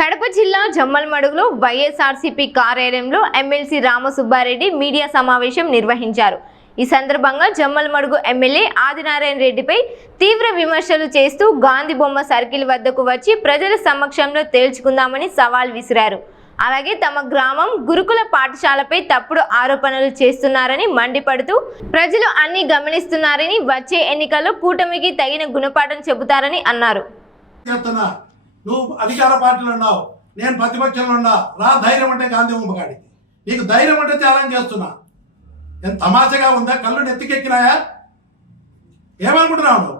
కడప జిల్లా జమ్మలమడుగులో వైఎస్ఆర్సీపీ కార్యాలయంలో MLC Ramasubba Reddy media సమావేశం నిర్వహించారు. ఈ సందర్భంగా జమ్మలమడుగు ఎమ్మెల్యే ఆదినారాయణ రెడ్డిపై తీవ్ర విమర్శలు చేస్తూ గాంధీ బొమ్మ సర్కిల్ వద్దకు వచ్చి ప్రజల సమక్షంలో తేల్చుకుందామని సవాల్ విసిరారు. అలాగే తమ గ్రామం గురుకుల పాఠశాలపై తప్పుడు ఆరోపణలు చేస్తున్నారని మండిపడుతూ ప్రజలు అన్ని గమనిస్తున్నారని వచ్చే ఎన్నికల్లో కూటమికి తగిన గుణపాఠం చెబుతారని అన్నారు. నువ్వు అధికార పార్టీలో ఉన్నావు, నేను ప్రతిపక్షంలో ఉన్నా. రా, ధైర్యం అంటే గాంధీ బొమ్మగాడికి. నీకు ధైర్యం అంటే ఛాలెంజ్ చేస్తున్నా. ఎంత తమాషగా ఉందా? కళ్ళు నెత్తికెక్కినాయా? ఏమనుకుంటున్నావు?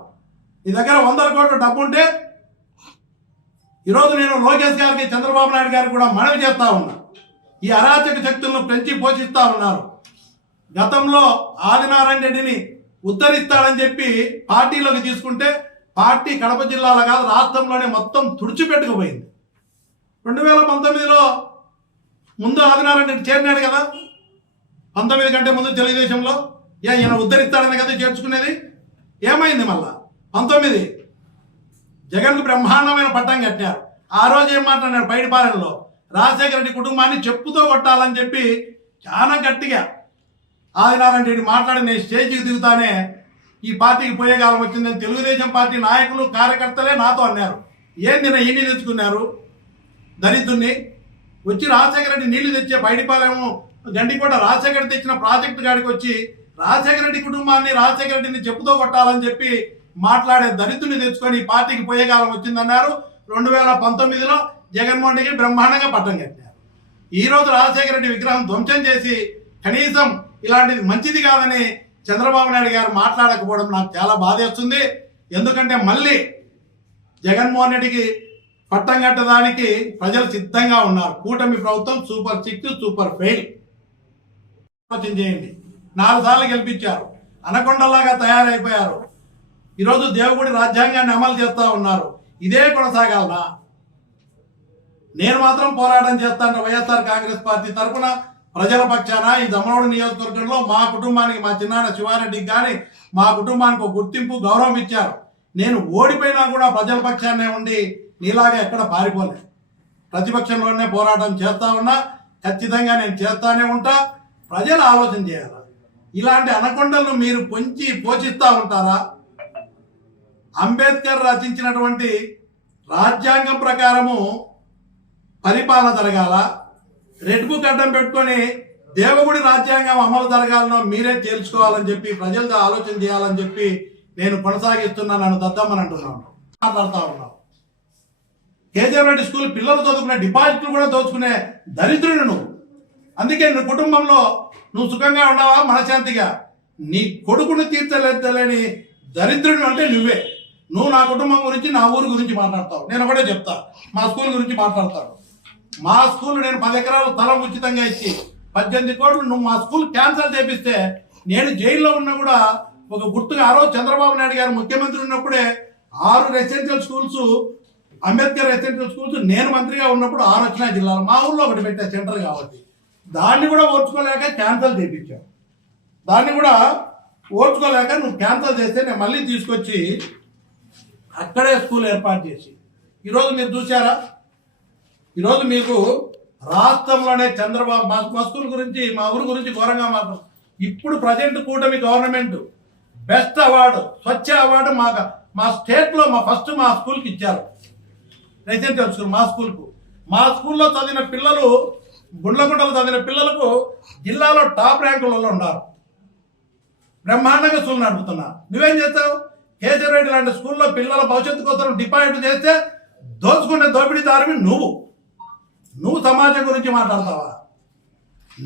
నీ దగ్గర 100 కోట్ల డబ్బు ఉంటే ఈరోజు నేను లోకేష్ గారికి, చంద్రబాబు నాయుడు గారికి కూడా మనవి చేస్తా ఉన్నా. ఈ అరాచక శక్తులను పెంచి పోషిస్తా ఉన్నారు. గతంలో ఆదినారాయణ రెడ్డిని ఉద్ధరిస్తాడని చెప్పి పార్టీలోకి తీసుకుంటే పార్టీ కడప జిల్లాలో కాదు రాష్ట్రంలోనే మొత్తం తుడిచిపెట్టుకుపోయింది. 2019లో ముందు ఆదినారాయణ రెడ్డి చేరినాడు కదా, 19 కంటే ముందు తెలుగుదేశంలో. ఈయన ఉద్ధరిస్తాడని కదా చేర్చుకునేది. ఏమైంది? మళ్ళా 19 జగన్కు బ్రహ్మాండమైన పట్టం కట్టారు. ఆ రోజు ఏం మాట్లాడినాడు బయటపాలెంలో? రాజశేఖర రెడ్డి కుటుంబాన్ని చెప్పుతో కొట్టాలని చెప్పి చాలా గట్టిగా ఆదినారాయణ రెడ్డి మాట్లాడి నేను స్టేజ్కి దిగుతానే ఈ పార్టీకి పోయే కాలం వచ్చిందని తెలుగుదేశం పార్టీ నాయకులు, కార్యకర్తలే నాతో అన్నారు. ఏంది ఈయన్ని తెచ్చుకున్నారు దరిద్రుని? వచ్చి రాజశేఖర రెడ్డి నీళ్లు తెచ్చే బయటపాలెము గండికోట రాజశేఖర రెడ్డి తెచ్చిన ప్రాజెక్టు కాడికి వచ్చి రాజశేఖర రెడ్డి కుటుంబాన్ని, రాజశేఖర రెడ్డిని చెప్పుతో కొట్టాలని చెప్పి మాట్లాడే దరిద్రుని తెచ్చుకొని ఈ పార్టీకి పోయే కాలం వచ్చిందన్నారు. 2019లో జగన్మోహన్ రెడ్డికి బ్రహ్మాండంగా పట్టం కట్టారు. ఈరోజు రాజశేఖర రెడ్డి విగ్రహం ధ్వంసం చేసి కనీసం ఇలాంటిది మంచిది కాదని చంద్రబాబు నాయుడు గారు మాట్లాడకపోవడం నాకు చాలా బాధేస్తుంది. ఎందుకంటే మళ్ళీ జగన్మోహన్ రెడ్డికి పట్టం కట్టడానికి ప్రజలు సిద్ధంగా ఉన్నారు. కూటమి ప్రభుత్వం సూపర్ 6, సూపర్ ఫెయిల్. ఆలోచన చేయండి. 4 సార్లు గెలిపించారు, అనకొండలాగా తయారైపోయారు. ఈరోజు దేవుడి రాజ్యాంగాన్ని అమలు చేస్తూ ఉన్నారు. ఇదే కొనసాగాలనా? నేను మాత్రం పోరాటం చేస్తాను వైఎస్ఆర్ కాంగ్రెస్ పార్టీ తరఫున ప్రజల పక్షాన. ఈ దమ్మలమడుగు నియోజకవర్గంలో మా కుటుంబానికి, మా చిన్నాన్న శివారెడ్డికి కానీ మా కుటుంబానికి ఒక గుర్తింపు, గౌరవం ఇచ్చారు. నేను ఓడిపోయినా కూడా ప్రజల పక్షాన్నే ఉండి నీలాగా ఎక్కడ పారిపోలేదు. ప్రతిపక్షంలోనే పోరాటం చేస్తా ఉన్నా. ఖచ్చితంగా నేను చేస్తానే ఉంటా. ప్రజలు ఆలోచన చేయాలి. ఇలాంటి అనకొండలను మీరు పొంచి పోషిస్తూ ఉంటారా? అంబేద్కర్ రచించినటువంటి రాజ్యాంగం ప్రకారము పరిపాలన జరగాల. రెడ్ బుక్ అడ్డం పెట్టుకొని దేవుడి రాజ్యాంగం అమలు జరగాలనో మీరే తేల్చుకోవాలని చెప్పి ప్రజలతో ఆలోచన చేయాలని చెప్పి నేను కొనసాగిస్తున్నా. నన్ను దద్దమ్మని అంటున్నాను, మాట్లాడుతూ ఉన్నాను. కేజీఆర్ రెడ్డి స్కూల్ పిల్లలు చదువుకునే డిపాజిట్లు కూడా దోచుకునే దరిద్రుడు నువ్వు. అందుకే నువ్వు కుటుంబంలో నువ్వు సుఖంగా ఉన్నావా? మనశాంతిగా నీ కొడుకుని తీర్చలేని దరిద్రుడు అంటే నువ్వే. నువ్వు నా కుటుంబం గురించి, నా ఊరు గురించి మాట్లాడతావు. నేను ఒకటే చెప్తా, మా స్కూల్ గురించి మాట్లాడతాను. మా స్కూల్ నేను 10 ఎకరాలు స్థలం ఉచితంగా ఇచ్చి 18 కోట్లు నువ్వు మా స్కూల్ క్యాన్సల్ చేపిస్తే నేను జైల్లో ఉన్నా కూడా ఒక గుర్తుగా ఆ రోజు చంద్రబాబు నాయుడు గారు ముఖ్యమంత్రి ఉన్నప్పుడే 6 residential schools, Ambedkar residential schools నేను మంత్రిగా ఉన్నప్పుడు 6 వచ్చినాయి జిల్లాలో. మా ఊళ్ళో ఒకటి పెట్టా సెంటర్ కాబట్టి దాన్ని కూడా ఓర్చుకోలేక క్యాన్సల్ చేయించావు. దాన్ని కూడా ఓర్చుకోలేక నువ్వు క్యాన్సల్ చేస్తే నేను మళ్ళీ తీసుకొచ్చి అక్కడే స్కూల్ ఏర్పాటు చేసి ఈరోజు మీరు చూసారా? ఈరోజు మీకు రాష్ట్రంలోనే చంద్రబాబు మా స్కూల్ గురించి, మా ఊరు గురించి ఘోరంగా మాత్రం ఇప్పుడు ప్రజెంట్ కూటమి గవర్నమెంట్ బెస్ట్ అవార్డు, స్వచ్ఛ అవార్డు మా స్టేట్లో ఫస్ట్ మా స్కూల్కి ఇచ్చారు. రెసిడెన్షియల్ స్కూల్ మా స్కూల్లో చదివిన పిల్లలు, గుండ్లగుంటలో చదివిన పిల్లలకు జిల్లాలో టాప్ ర్యాంకులలో ఉన్నారు. బ్రహ్మాండంగా స్కూల్ నడుపుతున్నా. నువ్వేం చేస్తావు? కేసీఆర్ రెడ్డి లాంటి స్కూల్లో పిల్లల భవిష్యత్తు కోసం డిపాజిట్ చేస్తే దోచుకునే దోపిడీదారువి నువ్వు సమాజం గురించి మాట్లాడతావా?